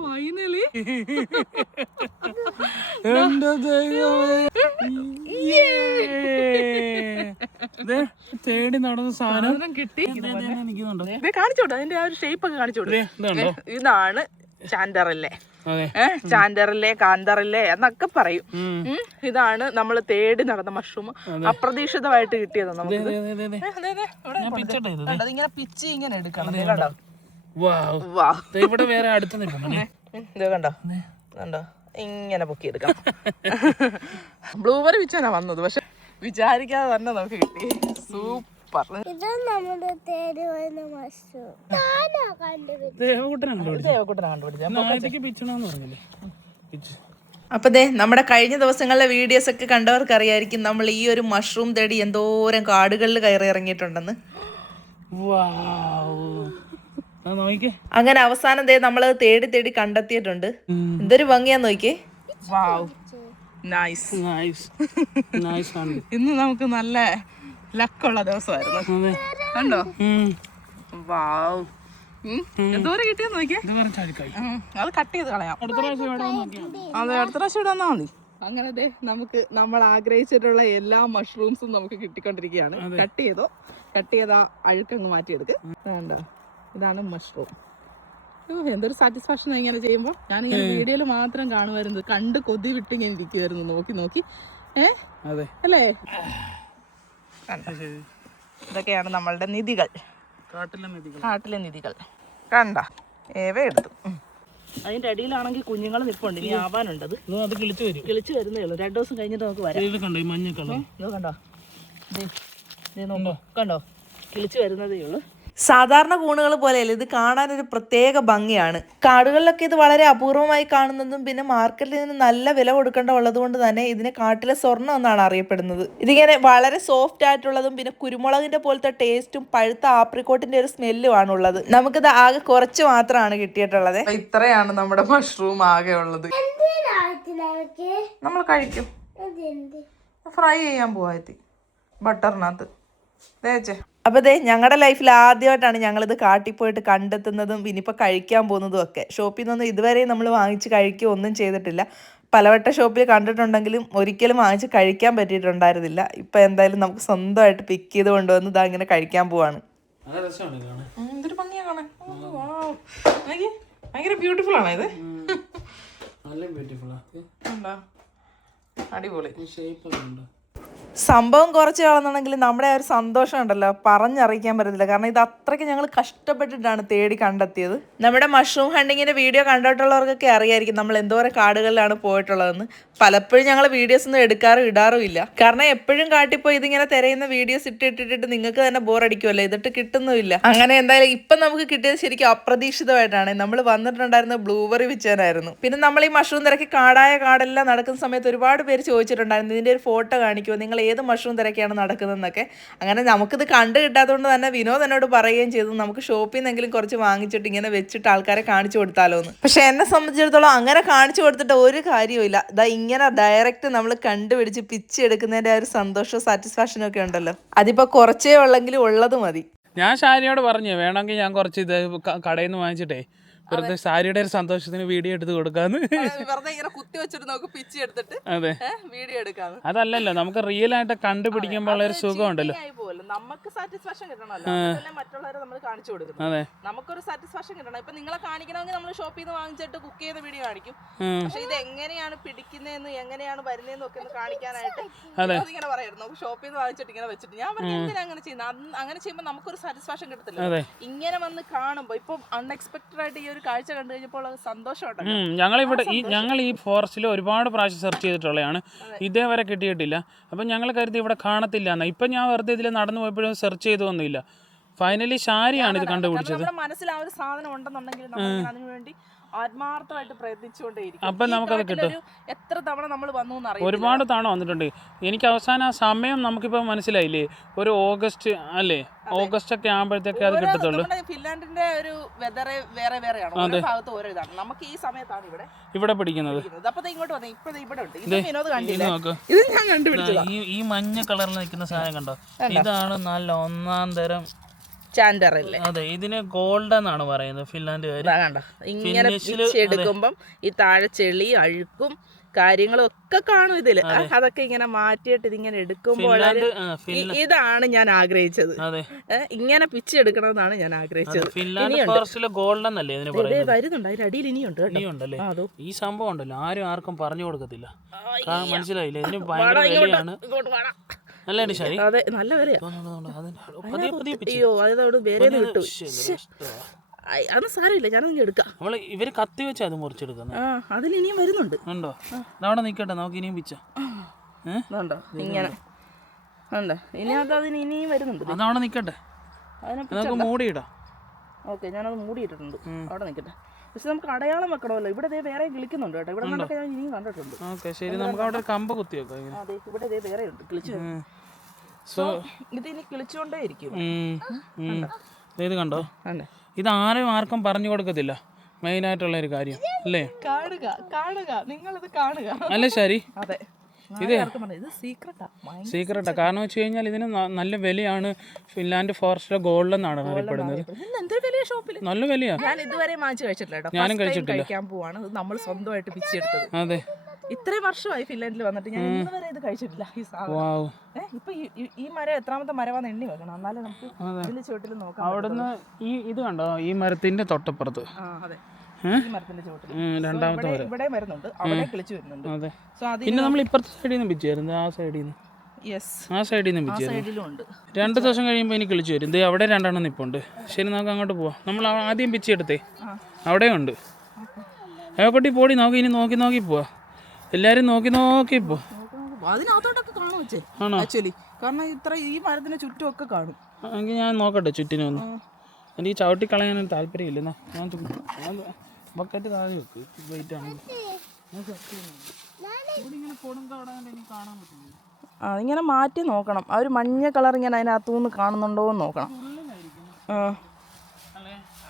Finally എന്റെ തേടി നടന്ന സാധനം കിട്ടി. കാണിച്ചോട്ടെ അതിന്റെ ആ ഒരു ഷേപ്പ് ഒക്കെ കാണിച്ചോട്ടെ. ഇതാണ് ചാൻഡറല്ലേ, ചാൻഡറല്ലേ, കാന്തറല്ലേ എന്നൊക്കെ പറയും. ഇതാണ് നമ്മൾ തേടി നടന്ന മഷ്റൂം. അപ്രതീക്ഷിതമായിട്ട് കിട്ടിയത് നമുക്ക്. ഇങ്ങനെ പിച്ചി ഇങ്ങനെ എടുക്കണം. കണ്ടോ ഇവിടെ വേറെ അടുത്ത് ഇത് കണ്ടോ കണ്ടോ ഇങ്ങനെ പൊക്കി എടുക്കണം. ബ്ലൂബെറി പിച്ചാനാ വന്നത്, പക്ഷെ വിചാരിക്കാതെ തന്നെ നമുക്ക് കിട്ടി. സൂപ്പർ. അപ്പൊ ദേ നമ്മുടെ കഴിഞ്ഞ ദിവസങ്ങളിലെ വീഡിയോസ് ഒക്കെ കണ്ടവർക്ക് അറിയായിരിക്കും നമ്മൾ ഈ ഒരു മഷ്റൂം തേടി എന്തോരം കാടുകളിൽ കയറി ഇറങ്ങിയിട്ടുണ്ടെന്ന്. അങ്ങനെ അവസാനം ദേ നമ്മളത് തേടി തേടി കണ്ടെത്തിയിട്ടുണ്ട്. എന്തൊരു ഭംഗിയാന്ന് നോക്കിയേ. ഇന്ന് നമുക്ക് നല്ല ലക്കുള്ള ദിവസമായിരുന്നു. കണ്ടോ? വാവ്. എന്തോരം കിട്ടിയെന്ന് നോക്കിയേ. അത് കട്ട് ചെയ്ത് കളയാം. അതെ, അടുത്ത പ്രാവശ്യം ഇവിടെ വന്നാ മതി. അങ്ങനെ ദേ നമുക്ക് നമ്മൾ ആഗ്രഹിച്ചിട്ടുള്ള എല്ലാ മഷ്റൂംസും നമുക്ക് കിട്ടിക്കൊണ്ടിരിക്കുകയാണ്. കട്ട് ചെയ്താ അഴുക്കങ്ങ് മാറ്റിയെടുക്ക്. കണ്ടോ, ഇതാണ് മഷ്റൂം. എന്തൊരു സാറ്റിസ്ഫാക്ഷൻ ഇങ്ങനെ ചെയ്യുമ്പോൾ. ഞാനിങ്ങനെ വീഡിയോയിൽ മാത്രം കാണുമായിരുന്നു, കണ്ട് കൊതി വിട്ട് ഇങ്ങനെ ഇരിക്കുമായിരുന്നു നോക്കി നോക്കി. അല്ലേ? ഇതൊക്കെയാണ് നമ്മളുടെ നിധികൾ, കാട്ടിലെ നിധികൾ. കണ്ട ഏവ എടുത്തു. അതിന്റെ അടിയിലാണെങ്കിൽ കുഞ്ഞുങ്ങൾ നിൽപ്പുണ്ട്. ഇനി ആവാനുണ്ട്. അത് കിളിച്ചു വരുന്നേ ഉള്ളൂ. 2 ദിവസം കഴിഞ്ഞിട്ട് നമുക്ക് വരാം. കണ്ടോ കിളിച്ചു വരുന്നതേ ഉള്ളൂ. സാധാരണ കൂണുകൾ പോലെയല്ല, ഇത് കാണാനൊരു പ്രത്യേക ഭംഗിയാണ്. കാടുകളിലൊക്കെ ഇത് വളരെ അപൂർവമായി കാണുന്നതും പിന്നെ മാർക്കറ്റിൽ ഇതിന് നല്ല വില കൊടുക്കേണ്ട ഉള്ളത് കൊണ്ട് തന്നെ ഇതിനെ കാട്ടിലെ സ്വർണ്ണം എന്നാണ് അറിയപ്പെടുന്നത്. ഇതിങ്ങനെ വളരെ സോഫ്റ്റ് ആയിട്ടുള്ളതും പിന്നെ കുരുമുളകിന്റെ പോലത്തെ ടേസ്റ്റും പഴുത്ത ആപ്രിക്കോട്ടിന്റെ ഒരു സ്മെല്ലും ആണ് ഉള്ളത്. നമുക്കിത് ആകെ കുറച്ച് മാത്രമാണ് കിട്ടിയിട്ടുള്ളത്. ഇത്രയാണ് നമ്മുടെ മഷ്റൂം ആകെ ഉള്ളത്. നമ്മൾ കഴിക്കും. ഫ്രൈ ചെയ്യാൻ പോവാത്തി ബട്ടറിനകത്ത് തേച്ചേ. അപ്പോൾ ദേ ഞങ്ങളുടെ ലൈഫിൽ ആദ്യമായിട്ടാണ് ഞങ്ങളിത് കാട്ടിപ്പോയിട്ട് കണ്ടെത്തുന്നതും ഇനിയിപ്പോൾ കഴിക്കാൻ പോകുന്നതും ഒക്കെ. ഷോപ്പിൽ നിന്നൊന്നും ഇതുവരെ നമ്മൾ വാങ്ങിച്ച് കഴിക്കുകയോ ഒന്നും ചെയ്തിട്ടില്ല. പലവട്ട ഷോപ്പിൽ കണ്ടിട്ടുണ്ടെങ്കിലും ഒരിക്കലും വാങ്ങിച്ച് കഴിക്കാൻ പറ്റിയിട്ടുണ്ടായിരുന്നില്ല. ഇപ്പം എന്തായാലും നമുക്ക് സ്വന്തമായിട്ട് പിക്ക് ചെയ്ത് കൊണ്ടുവന്ന് ഇതാ ഇങ്ങനെ കഴിക്കാൻ പോവാണ്. എന്തൊരു ഭംഗിയാണ്. ഭയങ്കര ബ്യൂട്ടിഫുൾ ആണോ ഇത്? അടിപൊളി. സംഭവം കുറച്ച് കാണുന്നുണ്ടെങ്കിലും നമ്മുടെ ആ ഒരു സന്തോഷം ഉണ്ടല്ലോ പറഞ്ഞറിയിക്കാൻ പറ്റത്തില്ല. കാരണം ഇത് അത്രയ്ക്ക് ഞങ്ങൾ കഷ്ടപ്പെട്ടിട്ടാണ് തേടി കണ്ടെത്തിയത്. നമ്മുടെ മഷ്റൂം ഹണ്ടിങ്ങിൻ്റെ വീഡിയോ കണ്ടിട്ടുള്ളവർക്കൊക്കെ അറിയായിരിക്കും നമ്മൾ എന്തോരം കാടുകളിലാണ് പോയിട്ടുള്ളതെന്ന്. പലപ്പോഴും ഞങ്ങൾ വീഡിയോസ് ഒന്നും ഇടാറും ഇല്ല. കാരണം എപ്പോഴും കാട്ടിപ്പോയി ഇതിങ്ങനെ തിരയുന്ന വീഡിയോസ് ഇട്ടിട്ട് നിങ്ങൾക്ക് തന്നെ ബോറടിക്കുമല്ലോ, ഇതിട്ട് കിട്ടുന്നുമില്ല. അങ്ങനെ എന്തായാലും ഇപ്പം നമുക്ക് കിട്ടിയത് ശരിക്കും അപ്രതീക്ഷിതമായിട്ടാണ്. നമ്മൾ വന്നിട്ടുണ്ടായിരുന്ന ബ്ലൂബെറി വിൽച്ചാനായിരുന്നു. പിന്നെ നമ്മൾ ഈ മഷ്റൂം തിരക്കി കാടെല്ലാം നടക്കുന്ന സമയത്ത് ഒരുപാട് പേര് ചോദിച്ചിട്ടുണ്ടായിരുന്നു ഇതിൻ്റെ ഒരു ഫോട്ടോ കാണിക്കുമോ, നിങ്ങൾ ഏത് മഷ്റൂം തിരക്കിയാണ് നടക്കുന്നതെന്നൊക്കെ. അങ്ങനെ നമുക്കിത് കണ്ടു കിട്ടാത്തതുകൊണ്ട് തന്നെ വിനോദ് എന്നോട് പറയുകയും ചെയ്തു നമുക്ക് ഷോപ്പിൽ നിന്നെങ്കിലും കുറച്ച് വാങ്ങിച്ചിട്ട് ഇങ്ങനെ വെച്ചിട്ട് ആൾക്കാരെ കാണിച്ചു കൊടുത്താലോ എന്ന്. പക്ഷെ എന്നെ സംബന്ധിച്ചിടത്തോളം അങ്ങനെ കാണിച്ചു കൊടുത്തിട്ട് ഒരു കാര്യമില്ല. ഇതാ ഇങ്ങനെ ഡയറക്റ്റ് നമ്മൾ കണ്ടുപിടിച്ച് പിച്ചെടുക്കുന്നതിൻ്റെ ആ ഒരു സന്തോഷവും സാറ്റിസ്ഫാക്ഷനും ഒക്കെ ഉണ്ടല്ലോ, അതിപ്പോൾ കുറച്ചേ ഉള്ളെങ്കിലും ഉള്ളത് മതി. ഞാൻ ഷാരിയോട് പറഞ്ഞു വേണമെങ്കിൽ ഞാൻ കുറച്ച് ഇത് കടയിൽ നിന്ന് വാങ്ങിച്ചിട്ടേ വെറുതെ സാരിയുടെ ഒരു സന്തോഷത്തിന് വീഡിയോ എടുത്ത് കൊടുക്കാന്ന്. അതെ, അതല്ലല്ലോ നമുക്ക് റിയൽ ആയിട്ട് കണ്ടുപിടിക്കുമ്പോൾ ഒരു സുഖം ഉണ്ടല്ലോ. നമുക്ക് സാറ്റിസ്ഫാക്ഷൻ കിട്ടണമല്ലോ, മറ്റുള്ളവരെ നമ്മൾ കാണിച്ചു കൊടുക്കുന്നു. അതെ, നമുക്കൊരു സാറ്റിസ്ഫാക്ഷൻ കിട്ടണം. ഇപ്പൊ നിങ്ങളെ കാണിക്കണമെങ്കിൽ നമ്മൾ ഷോപ്പിൽ നിന്ന് വാങ്ങിച്ചിട്ട് കുക്ക് ചെയ്ത വീഡിയോ കാണിക്കും. പക്ഷെ ഇത് എങ്ങനെയാണ് പിടിക്കുന്നതെന്ന് എങ്ങനെയാണ് വരുന്നതെന്ന് ഒക്കെ ഒന്ന് കാണിക്കാനായിട്ട് ഇങ്ങനെ പറയായിരുന്നു. നമുക്ക് ഷോപ്പിൽ നിന്ന് വാങ്ങിച്ചിട്ട് ഇങ്ങനെ വെച്ചിട്ട് ഞാൻ എന്തിനാ അങ്ങനെ ചെയ്യുന്നത്? അങ്ങനെ ചെയ്യുമ്പോൾ നമുക്കൊരു സാറ്റിസ്ഫാക്ഷൻ കിട്ടത്തില്ല. ഇങ്ങനെ വന്ന് കാണുമ്പോൾ ഇപ്പൊ അൺഎക്സ്പെക്ടഡ് ആയിട്ട് ഈ ഒരു കാഴ്ച കണ്ടു കഴിഞ്ഞപ്പോൾ സന്തോഷമുണ്ട്. ഞങ്ങൾ ഈ ഫോറസ്റ്റിൽ ഒരുപാട് പ്രാവശ്യം സെർച്ച് ചെയ്തിട്ടുള്ളതാണ്, ഇതേവരെ കിട്ടിയിട്ടില്ല. അപ്പം ഞങ്ങൾ കരുതി ഇവിടെ കാണത്തില്ല എന്നാ. ഇപ്പം ഞാൻ വെറുതെ ഇതിൽ നടന്നു പോയപ്പോഴും സെർച്ച് ചെയ്തൊന്നുമില്ല. ഫൈനലി ഷാരിയാണ് ഇത് കണ്ടുപിടിച്ചത്. മനസ്സിൽ ആ ഒരു സാധനം ഉണ്ടെന്നുണ്ടെങ്കിൽ അതിനുവേണ്ടി ആത്മാർത്ഥമായിട്ട് പ്രയത്നിച്ചുകൊണ്ടേയിരിക്കും. അപ്പം നമുക്കത് കിട്ടും. എത്ര തവണ നമ്മൾ വന്നു എന്നറിയാം, ഒരുപാട് തവണ വന്നിട്ടുണ്ട്. എനിക്ക് അവസാനം ആ സമയം നമുക്കിപ്പോൾ മനസ്സിലായില്ലേ, ഒരു ഓഗസ്റ്റ് അല്ലേ, ഓഗസ്റ്റ് ഒക്കെ ആകുമ്പോഴത്തേക്ക് അത് കിട്ടത്തുള്ളൂ. ഫിൻലാൻഡിന്റെ ഒരു വെതർ വേറെയാണ്, ഓരോ ഭാഗത്ത് ഓരോ ഇതാണ്. നമുക്ക് ഈ സമയത്താണ് ഇവിടെ പിടിക്കുന്നത്. അപ്പൊ ഇങ്ങോട്ട് വന്നേ, ഇപ്പൊ ഇവിടെ ഉണ്ട്. ഇത് വിനോദ് കണ്ടില്ലേ? ഇത് ഞാൻ കണ്ടുപിടിച്ചതാ. ഈ മഞ്ഞ കളറിൽ നിൽക്കുന്ന സാധനം കണ്ടോ, ഇതാണ് നല്ല ഒന്നാം തരം ചാൻഡറില്ലേ. അതെ, ഇതിന് ഗോൾഡ് എന്നാണ് പറയുന്നത് ഫിൻലാൻഡുകാർ. കണ്ടോ ഇങ്ങനെ പിച്ചെടുക്കുമ്പം ഈ താഴെ ചെളി അഴുക്കും കാര്യങ്ങളും ഒക്കെ കാണും ഇതില്. അതൊക്കെ ഇങ്ങനെ മാറ്റിയിട്ട് ഇതിങ്ങനെ എടുക്കുമ്പോൾ ഇതാണ് ഞാൻ ആഗ്രഹിച്ചത്. ഇങ്ങനെ പിച്ചെടുക്കണമെന്നാണ് ഞാൻ ആഗ്രഹിച്ചത്. ഗോൾഡൻ അല്ലേ വരുന്നുണ്ട്, അതിന്റെ അടിയിൽ ഇനിയുണ്ട്. ഈ സംഭവം ഉണ്ടല്ലോ ആരും ആർക്കും പറഞ്ഞു കൊടുക്കത്തില്ല, മനസ്സിലായില്ലേ? ഇതിന് ഭയങ്കര വിലയാണ്. നല്ല ശരി, അതെ നല്ല വിലയാ. അയ്യോ അതോട് വേറെ കിട്ടും. അതൊന്നും സാരമില്ല, ഞാനൊന്നും എടുക്കാം. ഇവര് കത്തി വെച്ചാ അത് മുറിച്ചെടുക്കുന്നത്. അതിൽ ഇനിയും വരുന്നുണ്ട്. ഉണ്ടോ? അവിടെ നിക്കട്ടെ, നമുക്ക് ഇനിയും പിച്ച. ഉണ്ടോ ഇങ്ങനെ ഉണ്ട്. ഇനി അതിന് ഇനിയും വരുന്നുണ്ട്. അതവിടെ നിക്കട്ടെ, നമുക്ക് മൂടിയിടാം. ഓക്കെ, ഞാനത് മൂടിയിട്ടിട്ടുണ്ട്. അവിടെ നിൽക്കട്ടെ. പക്ഷെ നമുക്ക് അടയാളം വെക്കണമല്ലോ. ഇവിടെ വേറെ കിളിക്കുന്നുണ്ട് കേട്ടോ. ഇവിടെ നിന്നൊക്കെ ഞാൻ ഇനിയും കണ്ടിട്ടുണ്ട്. ഓക്കെ ശരി, നമുക്ക് അവിടെ കമ്പ് കുത്തി വെക്കാം. അതെ, ഇവിടെ വേറെ ഉണ്ട് കിളിച്ചു. ഇത് ഇനി കിളിച്ചുകൊണ്ടേ ഇരിക്കും. ഇത് കണ്ടോ, ഇത് ആരും ആർക്കും പറഞ്ഞു കൊടുക്കത്തില്ല, മെയിൻ ആയിട്ടുള്ള ഒരു കാര്യം അല്ലേ? കാണുക കാണുക, നിങ്ങളിത് കാണുക അല്ലേ ശരി? അതെ, ഇത് സീക്രട്ടാ. കാരണം വെച്ച് കഴിഞ്ഞാൽ ഇതിന് നല്ല വിലയാണ്. ഫിൻലാൻഡ് ഫോറസ്റ്റിലെ ഗോൾഡ് എന്നാണ് അറിയപ്പെടുന്നത്. നല്ല വിലയാ. ഞാൻ ഇതുവരെ വാങ്ങിച്ചു കഴിച്ചിട്ടില്ല. ഞാനും കഴിച്ചിട്ടില്ല. കഴിക്കാൻ പോവാണ്. നമ്മൾ സ്വന്തമായിട്ട് പിച്ചെടുത്തത്. അതെ, ഇത്രയും വർഷമായി ഫിൻലാൻഡിൽ വന്നിട്ട് ഞാൻ ഇന്നുവരെ ഇത് കഴിച്ചിട്ടില്ല ഈ സാധനം. ഇപ്പൊ ഈ മരം എത്രാമത്തെ മരമാണെന്ന് എണ്ണി വെക്കണം, എന്നാലും നമുക്ക് ഇതിന്റെ ചുവട്ടിൽ നോക്കാം. അവിടുന്ന് ഇത് കണ്ടോ, ഈ മരത്തിന്റെ തൊട്ടപ്പുറത്ത്. അതെ, ഈ മരത്തിന്റെ ചുവട്ടിൽ രണ്ടാമത്തെ ഇവിടെ വരുന്നുണ്ട്, അവിടെ കിളിച്ചു വരുന്നുണ്ട്. അതെ, പിന്നെ നമ്മൾ ഇപ്പുറത്തെ സൈഡിൽ നിന്ന് പിച്ചായിരുന്നു, ആ സൈഡിൽ നിന്ന്. ആ സൈഡിൽ നിന്ന് പിച്ചായിരുന്നു. 2 ദിവസം കഴിയുമ്പോൾ എനിക്ക് കിളിച്ചു വരും. ഇത് അവിടെ 2 നിപ്പുണ്ട്. ശരി, നമുക്ക് അങ്ങോട്ട് പോവാം. നമ്മൾ ആദ്യം പിച്ചെടുത്തേ, അവിടെ ഉണ്ട്. ഏവക്കൊട്ടി പോടി, നമുക്ക് ഇനി നോക്കി നോക്കി പോവാ. എല്ലാരും നോക്കി നോക്കി പോ. അതിനകത്തോട്ടൊക്കെ കാണും വെച്ചേ ആക്ച്വലി, കാരണം ഇത്ര ഈ മരത്തിന് ചുറ്റും ഒക്കെ കാണും. എങ്കിൽ ഞാൻ നോക്കട്ടെ ചുറ്റിനൊന്ന്. എനിക്ക് ചവിട്ടി കളയാനൊരു താല്പര്യമില്ല. ഞാൻ ബക്കറ്റ് താഴെ വെക്ക്, വെയിറ്റ് ആണെങ്കിൽ. അതിങ്ങനെ മാറ്റി നോക്കണം. ആ ഒരു മഞ്ഞ കളർ ഇങ്ങനെ അതിനകത്തുനിന്ന് കാണുന്നുണ്ടോ എന്ന് നോക്കണം.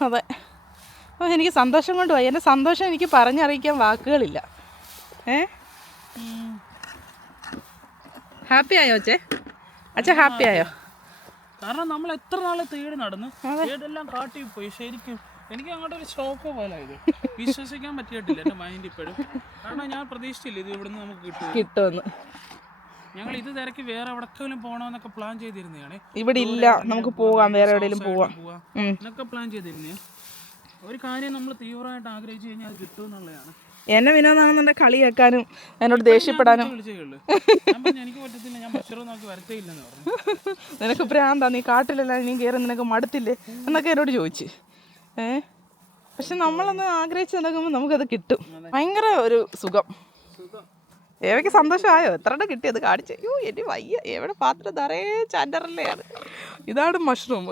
അതെ, എനിക്ക് സന്തോഷം കൊണ്ട് പോയി. എൻ്റെ സന്തോഷം എനിക്ക് പറഞ്ഞറിയിക്കാൻ വാക്കുകളില്ല. ഹാപ്പി ആയോ അച്ഛേ? അച്ഛാ ഹാപ്പി ആയോ? കാരണം നമ്മൾ എത്ര നാളെ തേടി നടന്ന് തേടെല്ലാം കാട്ടി പോയി. ശരിക്കും എനിക്ക് അങ്ങോട്ടൊരു ഷോക്ക് പോലെ ഇത് വിശ്വസിക്കാൻ പറ്റിയിട്ടില്ല എൻ്റെ മൈൻഡ് ഇപ്പോഴും. കാരണം ഞാൻ പ്രതീക്ഷിച്ചില്ല ഇത് ഇവിടുന്ന് നമുക്ക് കിട്ടുമെന്ന്. ഞങ്ങൾ ഇത് തിരക്കി വേറെ എവിടെക്കെങ്കിലും പോകണമെന്നൊക്കെ പ്ലാൻ ചെയ്തിരുന്നതാണ്. ഇവിടെ ഇല്ല, നമുക്ക് പോകാം, വേറെ എവിടെയെങ്കിലും പോവാം എന്നൊക്കെ പ്ലാൻ ചെയ്തിരുന്നേ. ഒരു കാര്യം നമ്മൾ തീവ്രമായിട്ട് ആഗ്രഹിച്ചു കഴിഞ്ഞാൽ അത് കിട്ടുമെന്നുള്ളതാണ്. എന്നെ വിനോദാണെന്നുണ്ടെ കളി കേൾക്കാനും എന്നോട് ദേഷ്യപ്പെടാനും. നിനക്ക് ഭ്രാന്താ, നീ കാട്ടിലെല്ലാം ഇനിയും കയറി, നിനക്ക് മടുത്തില്ലേ എന്നൊക്കെ എന്നോട് ചോദിച്ച്. പക്ഷെ നമ്മളൊന്ന് ആഗ്രഹിച്ച് നടക്കുമ്പോൾ നമുക്കത് കിട്ടും. ഭയങ്കര ഒരു സുഖം. ഏവയ്ക്ക് സന്തോഷമായോ? എത്ര കിട്ടിയത് കാണിച്ചു. അയ്യോ എന്നെ വയ്യ, എവിടെ പാത്രം നിറയെ ചാൻഡറിലെയാണ്. ഇതാണ് മഷ്റൂം.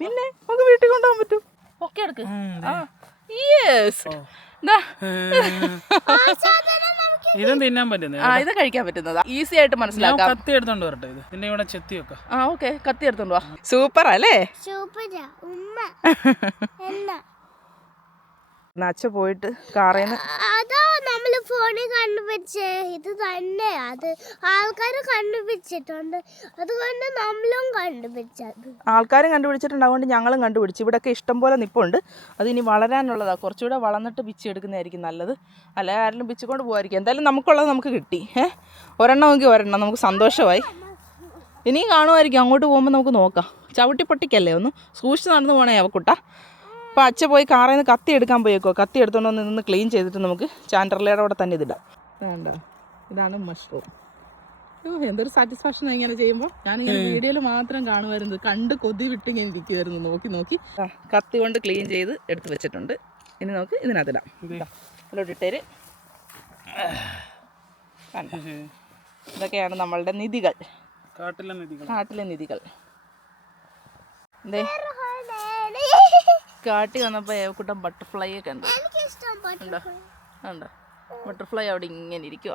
പിന്നെ നമുക്ക് വീട്ടിൽ കൊണ്ടുപോകാൻ പറ്റും. ഒക്കെ എടുക്ക്. ഇതും തിന്നാൻ പറ്റുന്ന, ഇത് കഴിക്കാൻ പറ്റുന്നതാ, ഈസി ആയിട്ട് മനസ്സിലാക്കാം. കത്തി എടുത്തോണ്ട് വരട്ടെ, ഇത് പിന്നെ ഇവിടെ ചെത്തി വെക്കാം. ഓക്കെ, കത്തി എടുത്തോണ്ട് വാ. സൂപ്പർ അല്ലേ? അച്ഛ പോയിട്ട് കാറേന്ന് നമ്മള് ഫോണിൽ കണ്ടുപിടിച്ചേ ഇത് തന്നെ, അത് ആൾക്കാർ കണ്ടുപിടിച്ചിട്ടുണ്ട്, അതുകൊണ്ട് നമ്മളും കണ്ടുപിടിച്ചത്. ആൾക്കാരും കണ്ടുപിടിച്ചിട്ടുണ്ട്, അതുകൊണ്ട് ഞങ്ങളും കണ്ടുപിടിച്ചു. ഇവിടെയൊക്കെ ഇഷ്ടംപോലെ നിപ്പുണ്ട്. അത് ഇനി വളരാനുള്ളതാണ്. കുറച്ചുകൂടെ വളർന്നിട്ട് പിച്ചെടുക്കുന്നതായിരിക്കും നല്ലത്. അല്ലെ ആരെങ്കിലും പിച്ചുകൊണ്ട് പോകായിരിക്കും. എന്തായാലും നമുക്കുള്ളത് നമുക്ക് കിട്ടി. ഒരെണ്ണമെങ്കിൽ ഒരെണ്ണം, നമുക്ക് സന്തോഷമായി. ഇനിയും കാണുമായിരിക്കും, അങ്ങോട്ട് പോകുമ്പോൾ നമുക്ക് നോക്കാം. ചവിട്ടി പൊട്ടിക്കല്ലേ, ഒന്ന് സൂക്ഷിച്ച് നടന്നു പോകണേ അവക്കുട്ട. അപ്പോൾ അച്ഛ പോയി കാറിൽ നിന്ന് കത്തി എടുക്കാൻ പോയേക്കോ. കത്തി എടുത്തുകൊണ്ട് വന്ന് നിന്ന് ക്ലീൻ ചെയ്തിട്ട് നമുക്ക് ചാൻഡർലയുടെ അവിടെ തന്നെ ഇതിടാം. വേണ്ട, ഇതാണ് മഷ്റൂം. എന്തൊരു സാറ്റിസ്ഫാക്ഷനാണ് ഇങ്ങനെ ചെയ്യുമ്പോൾ. ഞാനിങ്ങനെ വീഡിയോയിൽ മാത്രം കാണുമായിരുന്നു, കണ്ട് കൊതി വിട്ട് ഇങ്ങനെ ഇരിക്കുമായിരുന്നു നോക്കി നോക്കി. കത്തി കൊണ്ട് ക്ലീൻ ചെയ്ത് എടുത്ത് വെച്ചിട്ടുണ്ട്. ഇനി നമുക്ക് ഇതിനകത്തിടാം. അതിലോട്ടിട്ടേര്. ഇതൊക്കെയാണ് നമ്മളുടെ നിധികൾ, കാട്ടിലെ നിധികൾ. എന്തേ കാട്ടി വന്നപ്പോൾ ഏവക്കൂട്ടം ബട്ടർഫ്ലൈ ഒക്കെ ഉണ്ട്. ഉണ്ടോ ബട്ടർഫ്ലൈ അവിടെ ഇങ്ങനെ ഇരിക്കുക.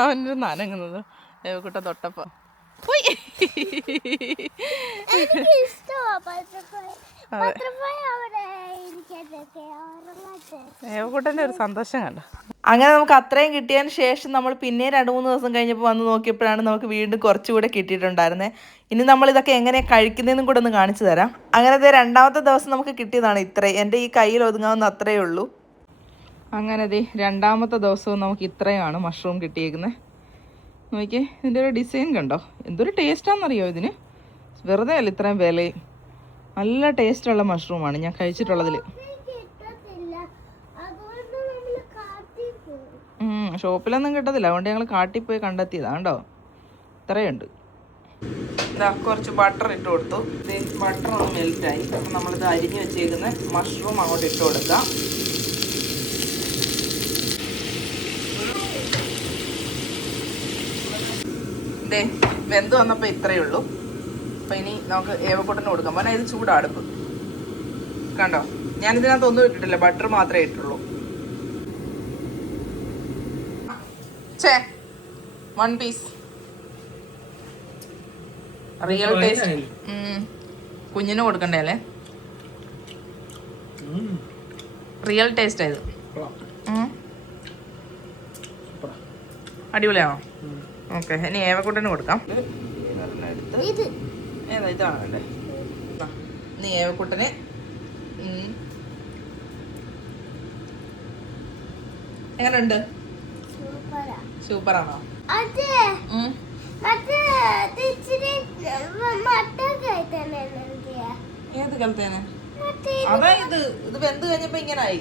അവനൊരു നനങ്ങുന്നത് ഏവക്കൂട്ടം തൊട്ടപ്പം. ഏവക്കൂട്ടൻ്റെ ഒരു സന്തോഷം കണ്ട. അങ്ങനെ നമുക്ക് അത്രയും കിട്ടിയതിന് ശേഷം നമ്മൾ പിന്നെ 2-3 ദിവസം കഴിഞ്ഞപ്പോൾ വന്ന് നോക്കിയപ്പോഴാണ് നമുക്ക് വീണ്ടും കുറച്ചുകൂടെ കിട്ടിയിട്ടുണ്ടായിരുന്നത്. ഇനി നമ്മൾ ഇതൊക്കെ എങ്ങനെയാണ് കഴിക്കുന്നതെന്നും കൂടെ ഒന്ന് കാണിച്ചു തരാം. അങ്ങനത്തെ 2ാമത്തെ ദിവസം നമുക്ക് കിട്ടിയതാണ് ഇത്രയും. എൻ്റെ ഈ കയ്യിൽ ഒതുങ്ങാവുന്ന അത്രയേ ഉള്ളൂ. അങ്ങനെ 2ാമത്തെ ദിവസവും നമുക്ക് ഇത്രയാണ് മഷ്റൂം കിട്ടിയേക്കുന്നത്. നോക്കിയേ, ഇതിൻ്റെ ഒരു ഡിസൈൻ കണ്ടോ, എന്തൊരു ടേസ്റ്റാണെന്നറിയോ ഇതിന്. വെറുതെ അല്ല ഇത്രയും വിലയും. നല്ല ടേസ്റ്റുള്ള മഷ്റൂമാണ് ഞാൻ കഴിച്ചിട്ടുള്ളതിൽ. ഷോപ്പിലൊന്നും കിട്ടത്തില്ല, അതുകൊണ്ട് ഞങ്ങൾ കാട്ടിൽ പോയി കണ്ടെത്തിയതാണ് കേട്ടോ. ഇത്രയുണ്ട്. ഇതാ കുറച്ച് ബട്ടർ ഇട്ട് കൊടുത്തു. ബട്ടർ ഒന്ന് മെൽറ്റായി. അപ്പം നമ്മളിത് അരിഞ്ഞ് വെച്ചേക്കുന്ന മഷ്റൂം അങ്ങോട്ട് ഇട്ട് കൊടുക്കാം. ഇതേ വെന്ത് വന്നപ്പോൾ ഇത്രയേ ഉള്ളൂ. അപ്പം ഇനി നമുക്ക് ഏവക്കൂട്ടന് കൊടുക്കാം. പറഞ്ഞാൽ ഇത് ചൂടടുപ്പ് കണ്ടോ. ഞാനിതിനകത്ത് ഒന്നും ഇട്ടിട്ടില്ല, ബട്ടർ മാത്രമേ ഇട്ടുള്ളൂ. 1 പീസ് റിയൽ ടേസ്റ്റ്. കുഞ്ഞിന് കൊടുക്കണ്ടേ അല്ലേ? റിയൽ ടേസ്റ്റ് ആയത്. അടിപൊളിയാണോ? ഓക്കെ, ഇനി ഏവക്കൂട്ടന് കൊടുക്കാം. ഏതാ ഇതാണല്ലേ? നീ ഏവക്കൂട്ടന് എങ്ങനെയുണ്ട്? സൂപ്പറാണോ? ഏത് കലത്തേനെ? അതാ ഇത് വെന്ത് കഴിഞ്ഞപ്പോ ഇങ്ങനായി.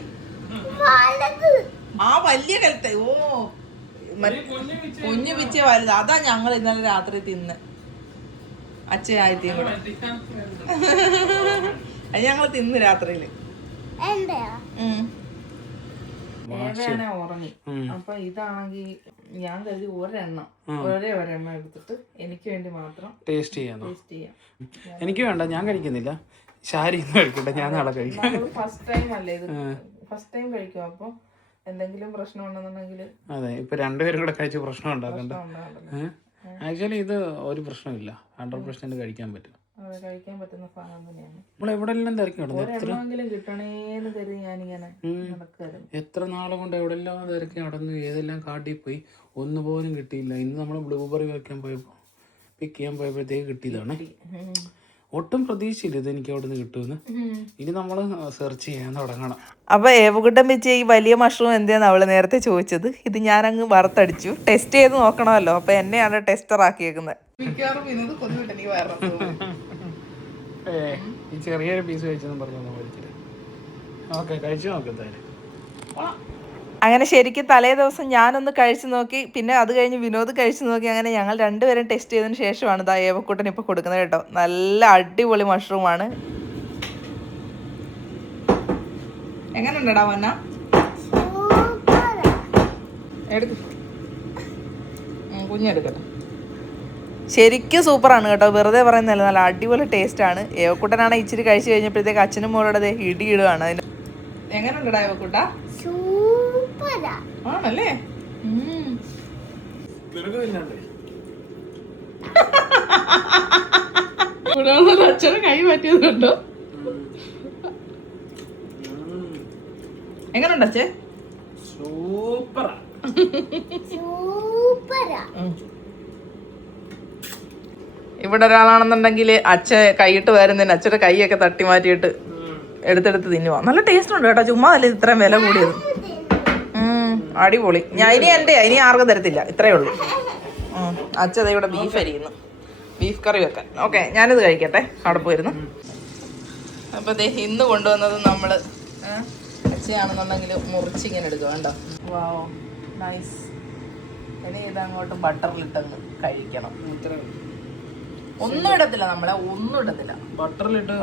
ആ വലിയ കലത്തെ. ഓ, കുഞ്ഞു പിച്ച വലുത്. അതാ ഞങ്ങൾ ഇന്നലെ രാത്രി തിന്ന് അച്ഛയായി അത് ഞങ്ങൾ തിന്ന് രാത്രിയില്. ഉറങ്ങി. അപ്പൊ ഇതാണെങ്കിൽ ഞാൻ കരുതി ഒരെണ്ണം എടുത്തിട്ട് എനിക്ക് വേണ്ടി മാത്രം ടേസ്റ്റ് ചെയ്യാം. എനിക്ക് വേണ്ട, ഞാൻ കഴിക്കുന്നില്ല. ശാരി കഴിക്കട്ടെ, ഞാൻ നാളെ കഴിക്കാം. ഫസ്റ്റ് ടൈം അല്ലേ ഇത്, ഫസ്റ്റ് ടൈം കഴിക്കും. അപ്പൊ എന്തെങ്കിലും പ്രശ്നം ഉണ്ടെന്നുണ്ടെങ്കിൽ അതെ, ഇപ്പൊ 2 പേരും കൂടെ കഴിച്ച് പ്രശ്നം ഉണ്ടാക്കണ്ട. ആക്ച്വലി ഇത് ഒരു പ്രശ്നമില്ല, 100% കഴിക്കാൻ പറ്റും. കഴിക്കാൻ പറ്റുന്ന സാധനം തന്നെയാണ്. നമ്മൾ എവിടെല്ലാം തിരക്കി നടന്നു. എത്ര നാളെ കൊണ്ട് എവിടെല്ലാം തിരക്കി നടന്നു, ഏതെല്ലാം കാട്ടിൽ പോയി, ഒന്നുപോലും കിട്ടിയില്ല. ഇന്ന് നമ്മൾ ബ്ലൂബെറി പിക്ക് ചെയ്യാൻ പോയപ്പോഴത്തേക്ക് കിട്ടിയതാണ്. ഒട്ടും പ്രതീക്ഷയില്ല ഇത് എനിക്ക് അവിടെ നിന്ന് കിട്ടുമെന്ന്. ഇനി നമ്മൾ സെർച്ച് ചെയ്യാൻ തുടങ്ങണം. അപ്പോൾ ഏവക്കുട്ടൻ വെച്ച് ഈ വലിയ മഷ്റൂം എന്തിനാണ് അവള് നേരത്തെ ചോദിച്ചത്. ഇത് ഞാനങ്ങ് വറുത്തടിച്ചു. ടെസ്റ്റ് ചെയ്ത് നോക്കണമല്ലോ, അപ്പൊ എന്നെയാണ് ടെസ്റ്റർ ആക്കിയേക്കുന്നത്. ഈ ചെറിയൊരു പീസ് കഴിച്ചെന്ന് പറഞ്ഞു. ഓക്കെ, കഴിച്ചു നോക്കാം. അങ്ങനെ ശരിക്കും തലേ ദിവസം ഞാനൊന്ന് കഴിച്ചു നോക്കി, പിന്നെ അത് കഴിഞ്ഞ് വിനോദ് കഴിച്ചു നോക്കി. അങ്ങനെ ഞങ്ങൾ 2 പേരും ടെസ്റ്റ് ചെയ്തതിന് ശേഷമാണ് ഇതാ ഏവക്കൂട്ടൻ ഇപ്പോൾ കൊടുക്കുന്നത് കേട്ടോ. നല്ല അടിപൊളി മഷ്റൂമാണ്. എങ്ങനെയുണ്ടടാ വന്ന? കുഞ്ഞെടുക്കട്ടെ. ശരിക്കും സൂപ്പറാണ് കേട്ടോ, വെറുതെ പറയുന്നതല്ല, നല്ല അടിപൊളി ടേസ്റ്റാണ്. ഏവക്കൂട്ടനാണ് ഇച്ചിരി കഴിച്ചു കഴിഞ്ഞപ്പോഴത്തേക്ക് അച്ഛനും മോളോടെ ഇടിയിടുകയാണ്. അതിന് എങ്ങനെയുണ്ടടാ ഏവക്കൂട്ട? ആണല്ലേ? അച്ഛനെ കൈ മാറ്റിയതുണ്ടോ? എങ്ങനെയുണ്ട് അച്ഛൻ? സൂപ്പറാ. ഇവിടെ ഒരാളാണെന്നുണ്ടെങ്കിൽ അച്ഛൻ കൈയിട്ട് വരുന്നതിന് അച്ഛൻ്റെ കൈയൊക്കെ തട്ടി മാറ്റിയിട്ട് എടുത്തെടുത്ത് തിന്നുവാ. നല്ല ടേസ്റ്റ് ഉണ്ട് കേട്ടോ, ചുമ്മാ അല്ലേ ഇത്രയും വില കൂടിയത്. അടിപൊളി. ഞാൻ ഇനി ആർക്കും തരത്തില്ല, ഇത്രയേ ഉള്ളൂ. അച്ഛൻ ഇവിടെ ബീഫ് അരിയുന്നു, ബീഫ് കറി വെക്കാൻ. ഓക്കെ, ഞാനിത് കഴിക്കട്ടെ, അവിടെ പോയിരുന്നു. അപ്പൊ ഇന്ന് കൊണ്ടുവന്നത് നമ്മള് അച്ഛയാണെന്നുണ്ടെങ്കിൽ മുറിച്ചിങ്ങനെ എടുക്കുക. വേണ്ട, വാവ് നൈസ്. ഇനി ഇതങ്ങോട്ട് ബട്ടറിലിട്ടങ്ങ് കഴിക്കണം. ഒന്നും ഇടത്തില്ല, നമ്മളെ ഒന്നും ഇടത്തില്ല, ബട്ടറിലിട്ട്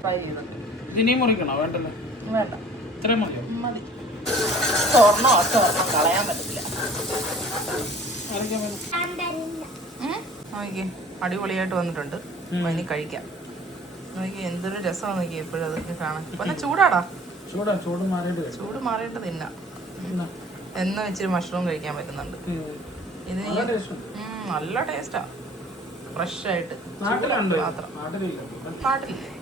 ഫ്രൈ ചെയ്തിട്ട്. ഇതിനെയും മുറിക്കണോ? വേണ്ടല്ലോ. വേണ്ട, ഇത്രയും മതിയോ? മതി. സ്വർണ്ണം കളയാൻ പറ്റത്തില്ല. നോക്കി അടിപൊളിയായിട്ട് വന്നിട്ടുണ്ട്. ഇനി കഴിക്കാം. നോക്കി എന്തൊരു രസമാണ് നോക്കി എപ്പോഴും അത് കാണാൻ. പിന്നെ ചൂടാടാ, ചൂട് മാറിയിട്ട് തിന്നാം. എന്ന് വെച്ചിട്ട് മഷ്റൂം കഴിക്കാൻ പറ്റുന്നുണ്ട്. ഇത് നല്ല ടേസ്റ്റാ. ഫ്രഷ് ആയിട്ട്. നാട്ടിലുണ്ട് നാട്ടിലില്ല.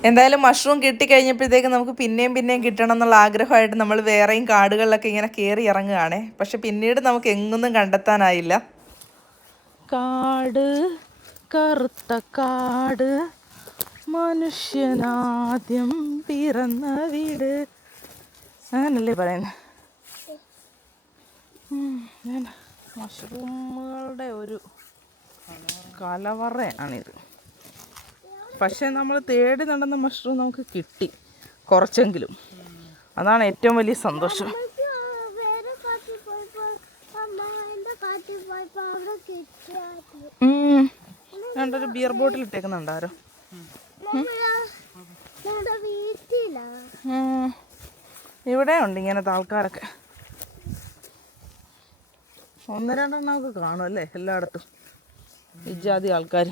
എന്തായാലും മഷ്റൂം കിട്ടിക്കഴിഞ്ഞപ്പോഴത്തേക്ക് നമുക്ക് പിന്നെയും പിന്നെയും കിട്ടണം എന്നുള്ള ആഗ്രഹമായിട്ട് നമ്മൾ വേറെയും കാടുകളിലൊക്കെ ഇങ്ങനെ കയറി ഇറങ്ങുകയാണേ. പക്ഷെ പിന്നീട് നമുക്ക് എങ്ങൊന്നും കണ്ടെത്താനായില്ല. കാട്, കറുത്ത കാട്, മനുഷ്യനാദ്യം പിറന്ന വീട്, അങ്ങനല്ലേ പറയുന്നത്. മഷ്റൂമുകളുടെ ഒരു കലവറയാണിത്. പക്ഷേ നമ്മൾ തേടി നടന്ന മഷ്റൂം നമുക്ക് കിട്ടി കുറച്ചെങ്കിലും. അതാണ് ഏറ്റവും വലിയ സന്തോഷം. വേറെ കാട്ടിൽ പോയപ്പോ അമ്മേന്റെ കാട്ടിൽ പോയപ്പോ അവിടെ കിട്ടിയായിരുന്നു. ഒരു ബിയർ ബോട്ടിൽ ഇട്ടേക്കുന്നുണ്ടാരോ നമ്മുടെ വീട്ടിലാ. ഇവിടെ ഉണ്ട് ഇങ്ങനത്തെ ആൾക്കാരൊക്കെ. 1-2 എണ്ണമൊക്കെ കാണും അല്ലേ എല്ലായിടത്തും, ഇജാതി ആൾക്കാർ.